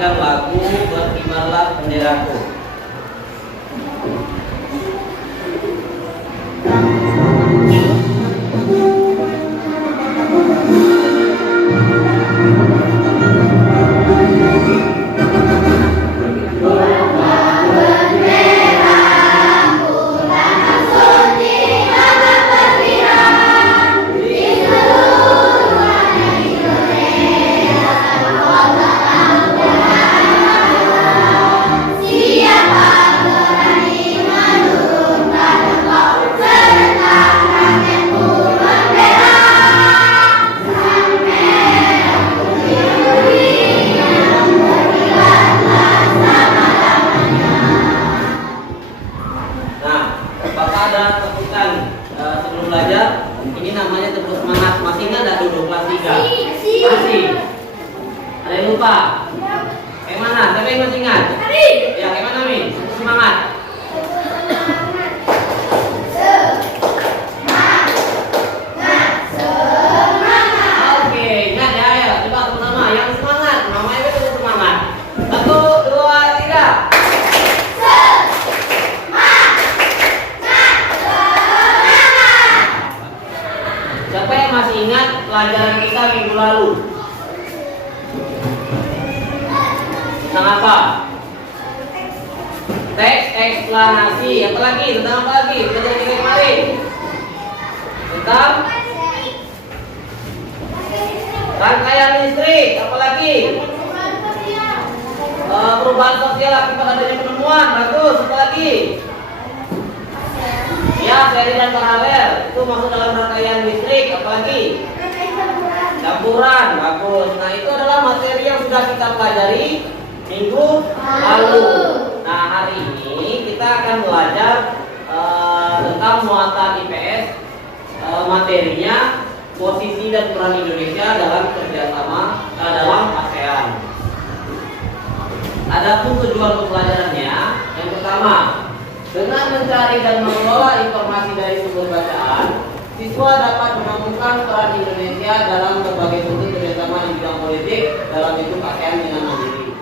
menyanyikan lagu Berkibarlah Benderaku. Sebelum belajar, ini namanya tepuk semangat. Masih ingat tidak duduk kelas 3? Masih. Ada yang lupa? Kayak mana? Siapa yang masih ingat? Ya, kayak mana Min? Tepuk semangat. Oke, ingat ya, ya. Coba tepuk nama yang semangat. Namanya tepuk semangat. 1, 2, 3. Siapa yang masih ingat pelajaran kita minggu lalu? Tentang apa? Teks eksplanasi. Apa lagi? Tentang apa lagi? Kita jadi kemarin. Tentang rangkaian listrik. Apa lagi? Perubahan sosial akibat adanya penemuan. Bagus. Apa lagi? Ya, seri dan paralel itu masuk dalam rangkaian listrik. Apalagi? Campuran. Bagus. Nah, itu adalah materi yang sudah kita pelajari minggu lalu. Nah, hari ini kita akan belajar tentang muatan IPS. Materinya posisi dan peran Indonesia dalam kerjasama dalam ASEAN. Adapun tujuan pembelajarannya, yang pertama, dengan mencari dan mengelola informasi dari sumber bacaan, siswa dapat menemukan peran Indonesia dalam berbagai bentuk kerjasama di bidang politik dalam hidup ASEAN dengan mandiri.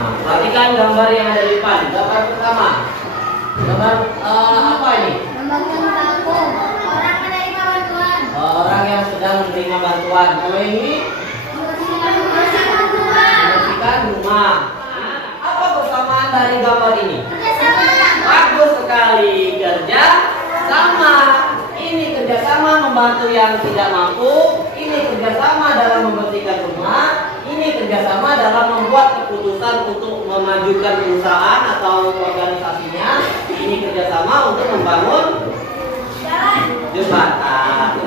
Nah, perhatikan gambar yang ada di depan. Gambar pertama, gambar apa ini? Orang menerima bantuan. Orang yang sedang menerima bantuan. Kalau ini membersihkan rumah. Dari gambar ini bagus sekali, kerja sama. Ini kerjasama membantu yang tidak mampu, ini kerjasama dalam membersihkan rumah, ini kerjasama dalam membuat keputusan untuk memajukan perusahaan atau organisasinya, ini kerjasama untuk membangun jembatan,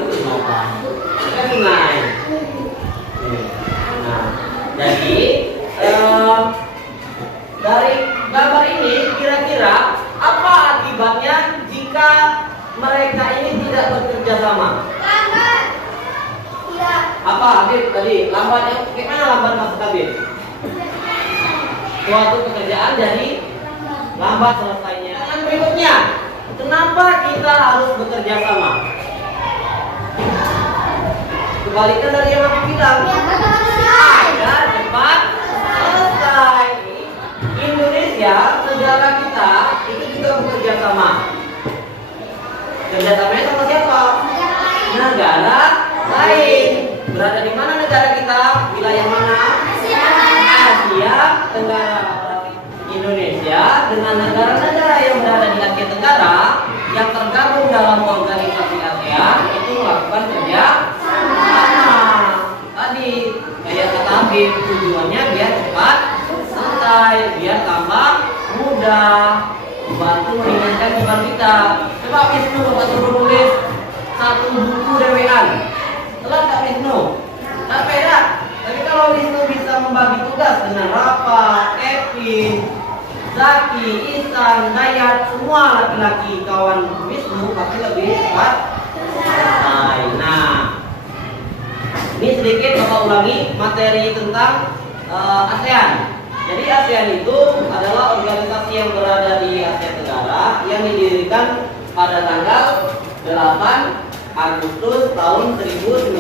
sungai. Nah, jadi dari gambar ini kira-kira apa akibatnya jika mereka ini tidak bekerja sama? Lambat. Tidak. Apa Habib tadi? Lambatnya gimana lambat maksud Habib? Suatu pekerjaan jadi lambat selesainya. Yang berikutnya, kenapa kita harus bekerja sama? Kebalikan dari yang aku bilang. Agar cepat selesai. Indonesia, negara kita itu juga bekerja sama. Kerjasamanya sama siapa? Negara lain. Berada di mana negara kita? Wilayah mana? Asia Tenggara. Indonesia dengan negara-negara yang berada di Asia Tenggara yang tergabung dalam organisasi ASEAN itu melakukan kerja sama. Tadi kayak kata Habib, tujuannya biar cepat selesai, biar tambah mudah, membantu meringankan beban kita. Coba Wisnu Bapak suruh nulis 1 buku DW-an. Telat Kak Wisnu? Capek dah. Tapi kalau Wisnu bisa membagi tugas dengan Rafa, Kevin, Zaki, Isan, Dayat, semua laki-laki kawan Wisnu pasti lebih cepat selesai. Nah, ini sedikit Bapak ulangi materi tentang ASEAN. Jadi ASEAN itu adalah organisasi yang berada di Asia Tenggara yang didirikan pada tanggal 8 Agustus tahun 1967.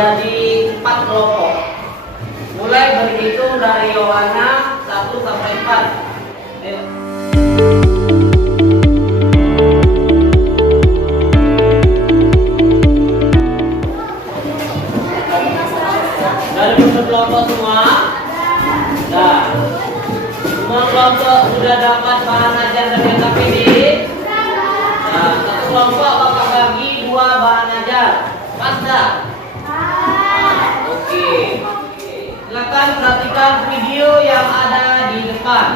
menjadi 4 kelompok. Mulai berhitung dari Yohana 1 sampai 4. Ayo. Dari bentuk kelompok semua? Nah, semua kelompok sudah dapat bahan ajar dan LKPD. Nah, satu kelompok Bapak bagi 2 bahan ajar. Pas dah? Oke. Silakan perhatikan video yang ada di depan.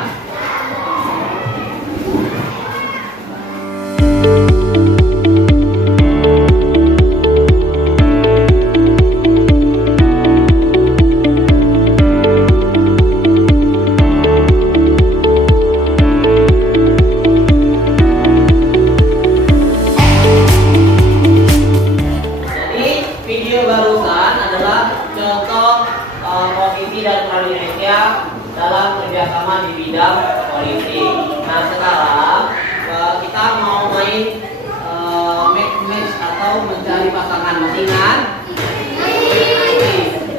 Dalam kerjasama di bidang politik. Nah, sekarang kita mau main match atau mencari pasangan masingan.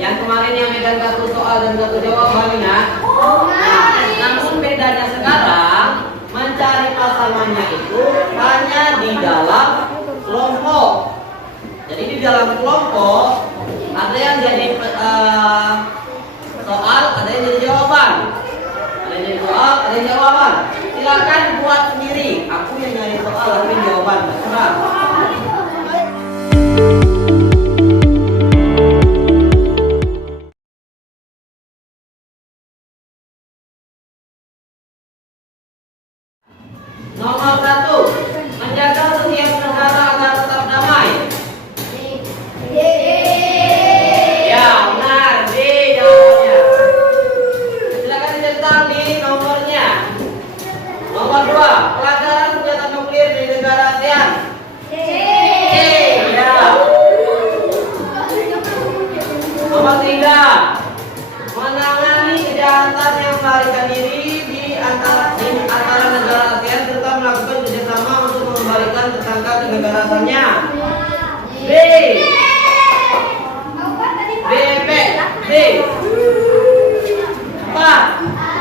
Yang kemarin yang megang satu soal dan satu jawaban, ingat? Nah, namun bedanya sekarang mencari pasangannya itu hanya di dalam kelompok. Jadi di dalam kelompok ada yang jadi soal, ada yang jadi jawaban. Ada yang jadi soal, ada yang jawaban. Silakan buat sendiri. Aku yang nyari soal, aku yang jawaban. Terserah. Nomor 1, menjaga setiap negara agar tetap damai. Ya, benar. D jawabannya. Silakan dicetak di nomornya. Nomor 2, pelanggaran senjata nuklir di negara ASEAN. Ya. Nomor 3, menangani kejahatan yang melarikan diri di antara negara ASEAN serta melakukan kerjasama untuk mengembalikan tersangka ke negara asalnya. B. B. 4,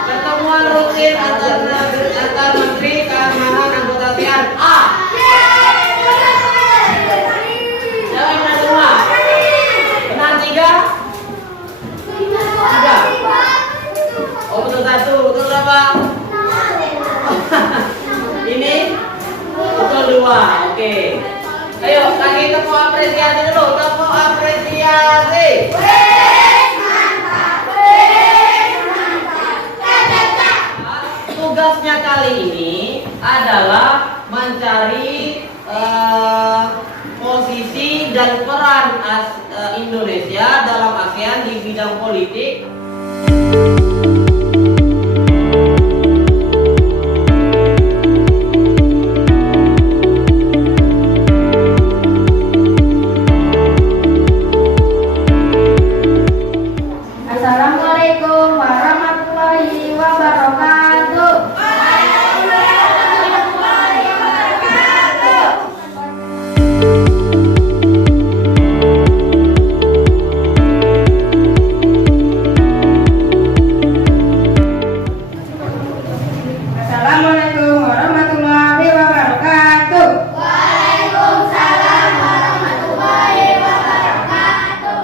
pertemuan rutin antar menteri keamanan anggota ASEAN. A. Siapa yang benar semua? Benar 3? 3. Oh, betul 1. Betul berapa? Ini betul 2. Oke. Ayo, kasih tepuk apresiasi dulu. Tepuk apresiasi. Tugasnya kali ini adalah mencari posisi dan peran Indonesia dalam ASEAN di bidang politik. Assalamualaikum warahmatullahi wabarakatuh. Assalamualaikum warahmatullahi wabarakatuh. Waalaikumsalam warahmatullahi wabarakatuh.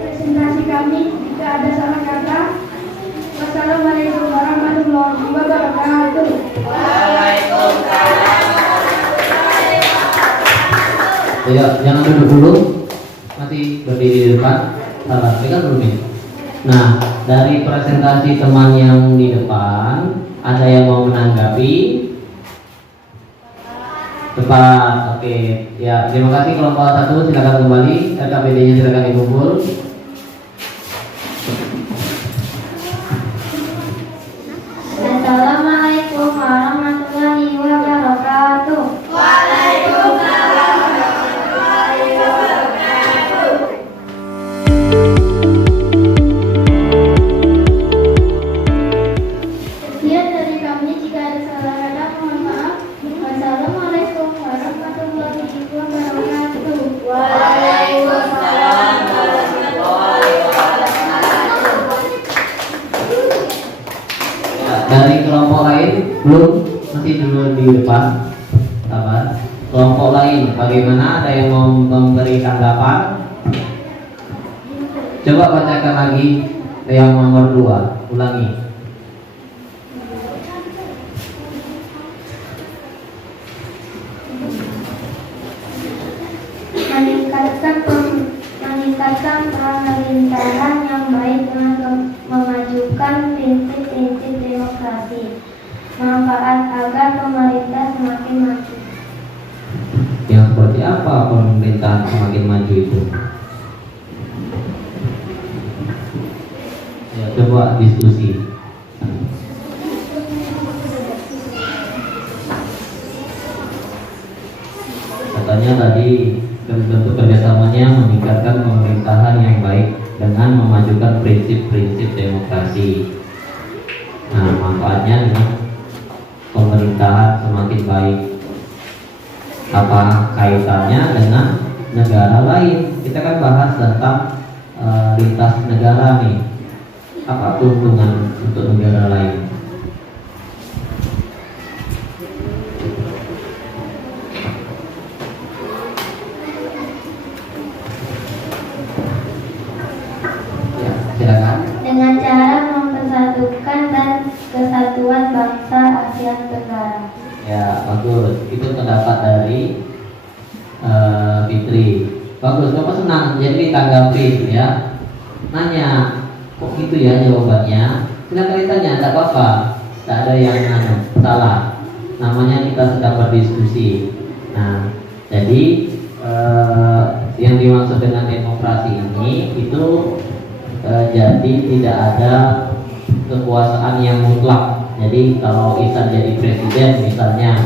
Presentasi kami, jika ada salah kata, wassalamualaikum warahmatullahi wabarakatuh. Waalaikumsalam. Ya, jangan duduk dulu, nanti berdiri di depan. Salah, pegang dulu nih. Nah, dari presentasi teman yang di depan, ada yang mau menanggapi? Cepat, oke. Ya, terima kasih kelompok 1, silakan kembali. RKPD-nya silakan dikumpul. Assalamualaikum warahmatullahi wabarakatuh. Waalaikumsalam warahmatullahi wabarakatuh. Sekian dari kami, jika ada salah kata mohon maaf. Wassalamualaikum warahmatullahi Belum, masih dulu di depan. Sabar. Kelompok lain, bagaimana? Ada yang mau memberi tanggapan? Coba bacakan lagi yang nomor 2, ulangi. Meningkatkan pemerintahan yang baik dengan memajukan prinsip-prinsip demokrasi. Manfaat agar pemerintah semakin maju. Yang seperti apa pemerintahan semakin maju itu? Ya, coba diskusi. Katanya tadi bentuk kerjasamanya meningkatkan pemerintahan yang baik dengan memajukan prinsip-prinsip demokrasi. Nah, manfaatnya dengan pemerintahan semakin baik. Apa kaitannya dengan negara lain? Kita kan bahas tentang lintas negara nih. Apa keuntungan untuk negara lain? Ya, silakan. Dengan cara mempersatukan dan kesatuan bangsa Asia Tenggara. Ya, bagus. Itu pendapat dari Fitri. Bagus, Bapak senang. Jadi ditanggapi ya. Nanya, kok gitu ya jawabannya? Silakan ditanya, tidak apa-apa. Tidak ada yang salah. Namanya kita sedang berdiskusi. Nah, jadi yang dimaksud dengan demokrasi ini itu jadi tidak ada kekuasaan yang mutlak. Jadi kalau Ihsan jadi presiden misalnya,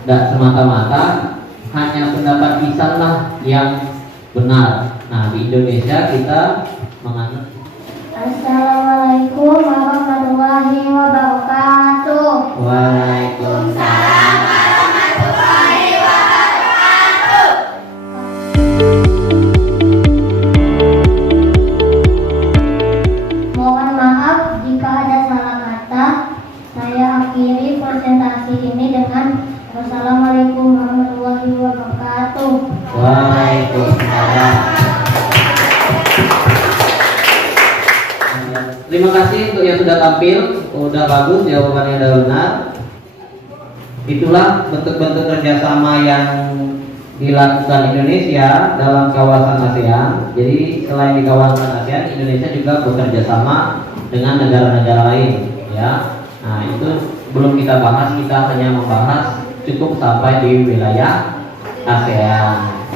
tidak semata-mata hanya pendapat Ihsan lah yang benar. Nah, di Indonesia kita menganut. Assalamualaikum warahmatullahi wabarakatuh. Waalaikumsalam. Mohon maaf jika ada salah kata. Saya akhiri presentasi ini dengan wassalamualaikum warahmatullahi wabarakatuh. Waalaikumsalam. Terima kasih untuk yang sudah tampil, sudah bagus jawabannya, sudah benar. Itulah bentuk-bentuk kerjasama yang dilakukan Indonesia dalam kawasan ASEAN. Jadi selain di kawasan ASEAN, Indonesia juga bekerja sama dengan negara-negara lain. Ya, nah itu belum kita bahas, kita hanya membahas cukup sampai di wilayah ASEAN.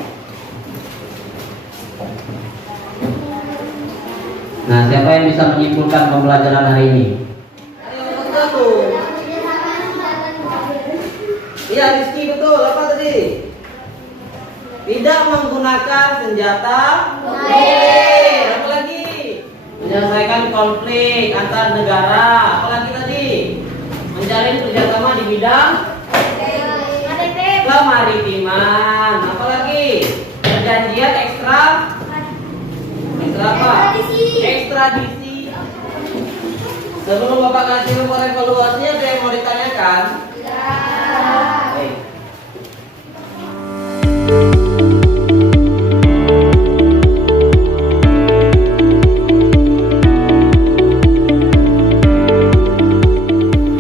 Nah, siapa yang bisa menyimpulkan pembelajaran hari ini? Iya, Rizky betul. Apa tadi? Tidak menggunakan senjata nuklir. Apa lagi? Menyelesaikan konflik antar negara. Apa lagi tadi? Menjalin kerjasama di bidang kemaritiman. Apa lagi? Perjanjian ekstra apa? Ekstradisi. Sebelum Bapak kasih report evaluasinya, ada yang mau ditanyakan? Baik.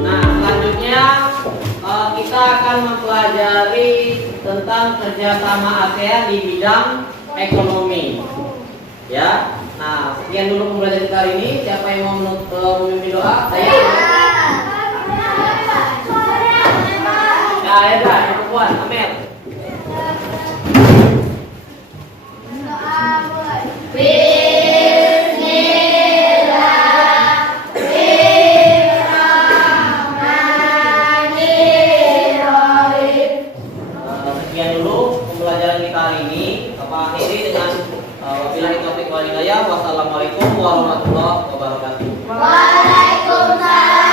Nah, selanjutnya kita akan mempelajari tentang kerjasama ASEAN di bidang ekonomi. Ya, nah sekian dulu pembelajaran kita hari ini. Siapa yang mau memimpin doa? Saya. Ya, Eda, perempuan, Amel. Sekian dulu pembelajaran kita hari ini. Bapak akhiri dengan wabillahi taufiq wal hidayah. Wassalamualaikum warahmatullahi wabarakatuh. Waalaikumsalam.